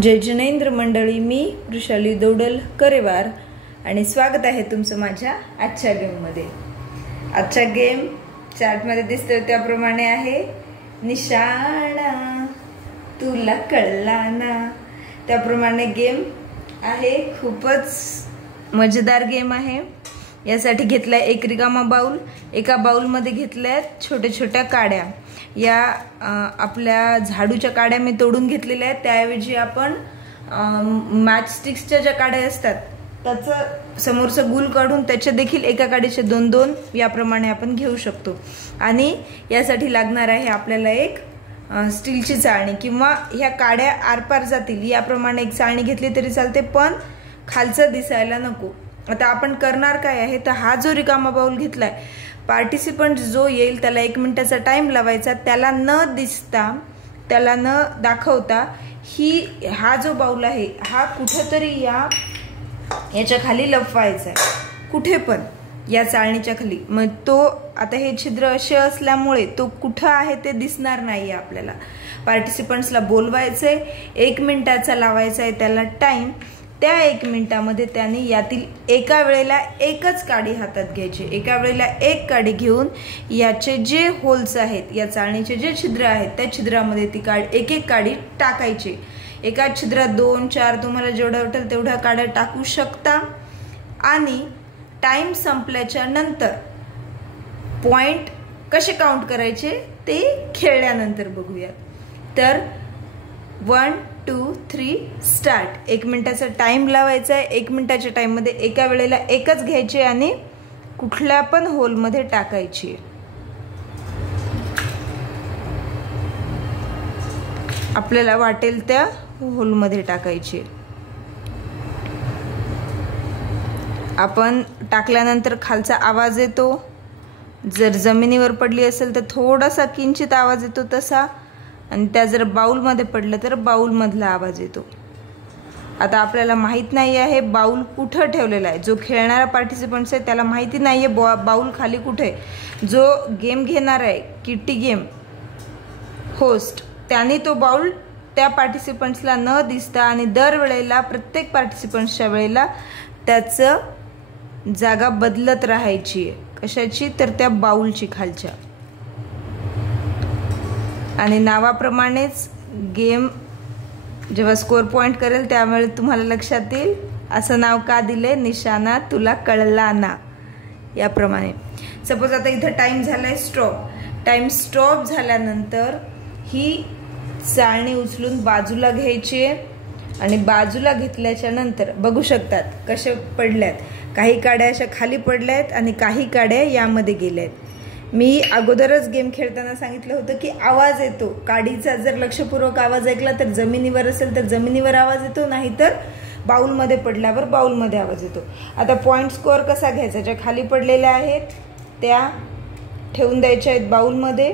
जय जिनेंद्र मंडळी, मी वृषाली दौडल करेवार आणि स्वागत आहे तुमचं माझ्या आजच्या गेममध्ये। आजचा गेम चार्टमध्ये दिसतोय त्याप्रमाणे आहे निशाणा तुला कळला ना। त्याप्रमाणे गेम आहे, खूपच मजेदार गेम आहे। यासाठी घेतलाय एक रिकामा बाउल, एका बाउलमध्ये घेतल्यात छोट्या छोट्या काड्या। या आपल्या झाडूच्या काड्या मी तोडून घेतलेल्या आहेत, त्याऐवजी आपण मॅच स्टिक्सच्या ज्या काड्या असतात त्याचं समोरचं गुल काढून त्याचे देखील एका काडीचे दोन दोन याप्रमाणे आपण घेऊ शकतो। आणि यासाठी लागणार आहे आपल्याला एक स्टीलची चाळणी, किंवा ह्या काड्या आरपार जातील याप्रमाणे एक चाळणी घेतली तरी चालते, पण खालचं दिसायला नको। आता आपण करणार काय आहे, तर हा जो रिकामा बाउल घेतलाय, पार्टिसिपंट जो येईल त्याला 1 मिनिटाचा टाइम लावायचा। त्याला न दिसता, त्याला न दाखवता हा जो बाउल आहे हा कुठेतरी याच्या खाली लपवायचा आहे, कुठे पण या चाळणीच्या खाली। मग तो आता हे छिद्र असे असल्यामुळे तो कुठं आहे ते दिसणार नाही आपल्याला। पार्टिसिपंट्सला बोलवायचंय, 1 मिनिटाचा लावायचा आहे त्याला टाइम। त्या 1 मिनिटामध्ये त्यांनी यातील एका वेळेला एकच काडी हातात घ्यायची। एका वेळेला एक काडी घेऊन याचे जे होल्स आहेत, या चाळणीचे जे छिद्र आहेत त्या छिद्रामध्ये ती एक एक काडी टाकायची। एका छिद्रात 2, 4 तुम्हाला जेवढा वाटेल तेवढ्या काड्या टाकू शकता। आणि टाइम संपल्याच्या नंतर पॉइंट कसे काउंट करायचे ते खेळल्यानंतर बघूयात। तर 1, 2, 3 स्टार्ट। 1 मिनिटाचा टाइम लावायचा आहे। 1 मिनिटाच्या टाइम मध्ये एका वेळेला एकच घ्यायचे आणि कुठल्या पण होल मध्ये टाकायची। आपल्याला वाटेल त्या होल मध्ये टाकायची। आपण टाकल्यानंतर खालचा आवाज येतो, जर जमिनीवर पडली असेल तर थोडासा किंचित आवाज येतो तसा, आणि त्या जर बाउल मध्ये पडलं तर बाउल मधला आवाज येतो। आता आपल्याला माहित नाही आहे बाउल कुठं ठेवलेला आहे। जो खेळणारा पार्टिसिपंट्स आहे त्याला माहिती नाहीये बाउल खाली कुठे। जो गेम घेणार आहे, किट्टी गेम होस्ट, त्याने तो बाउल त्या पार्टिसिपंट्सला न दिसता आणि दरवेळेला प्रत्येक पार्टिसिपंट्सच्या वेळेला त्याचं जागा बदलत राहायची। कशाची? तर त्या बाउलची खालच्या। आणि नावाप्रमाणेच गेम जेव्हा स्कोर पॉइंट करेल त्यामुळे तुम्हाला लक्षात येईल असं नाव का दिले, निशाणा तुला कळला ना, याप्रमाणे। सपोज आता इथं टाइम झालाय स्टॉप। टाइम स्टॉप झाल्यानंतर ही चाळणी उचलून बाजूला घ्यायची आणि बाजूला घेतल्याच्या नंतर बघू शकतात कसे पडल्यात। काही काड्या अशा खाली पडल्यात आणि काही काड्या यामध्ये गेल्यात। मी अगोदरच गेम खेळताना सांगितलं होतं की आवाज येतो काडीचा, जर लक्षपूर्वक आवाज ऐकला तर जमिनीवर असेल तर जमिनीवर आवाज येतो, नाहीतर बाउलमध्ये पडल्यावर बाउलमध्ये आवाज येतो। आता पॉइंट स्कोअर कसा घ्यायचा? ज्या खाली पडलेल्या आहेत त्या ठेवून द्यायच्या आहेत बाउलमध्ये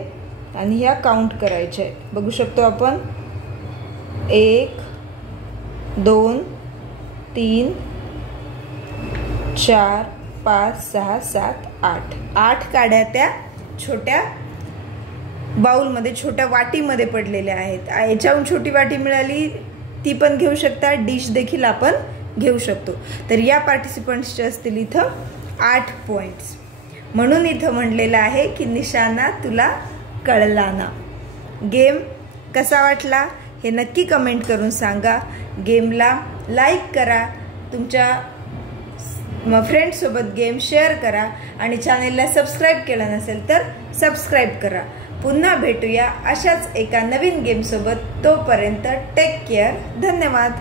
आणि ह्या काउंट करायच्या आहेत। बघू शकतो आपण 1, 2, 3, 4, 5, 6, 7, 8 काड्या त्या छोट्या बाउलमध्ये, छोट्या वाटीमध्ये पडलेल्या आहेत। याच्याहून छोटी वाटी मिळाली ती पण घेऊ शकता, डिश देखील आपण घेऊ शकतो। तर या पार्टिसिपंट्सचे असतील इथं 8 पॉइंट्स। म्हणून इथं म्हणलेलं आहे की निशाणा तुला कळला ना। गेम कसा वाटला हे नक्की कमेंट करून सांगा। गेमला लाईक करा, तुमच्या फ्रेंड्स सोबत गेम शेअर करा आणि चॅनेलला सबस्क्राईब केलं नसेल तर सबस्क्राईब करा। पुन्हा भेटूया अशाच एका नवीन गेम सोबत। तोपर्यंत टेक केअर, धन्यवाद।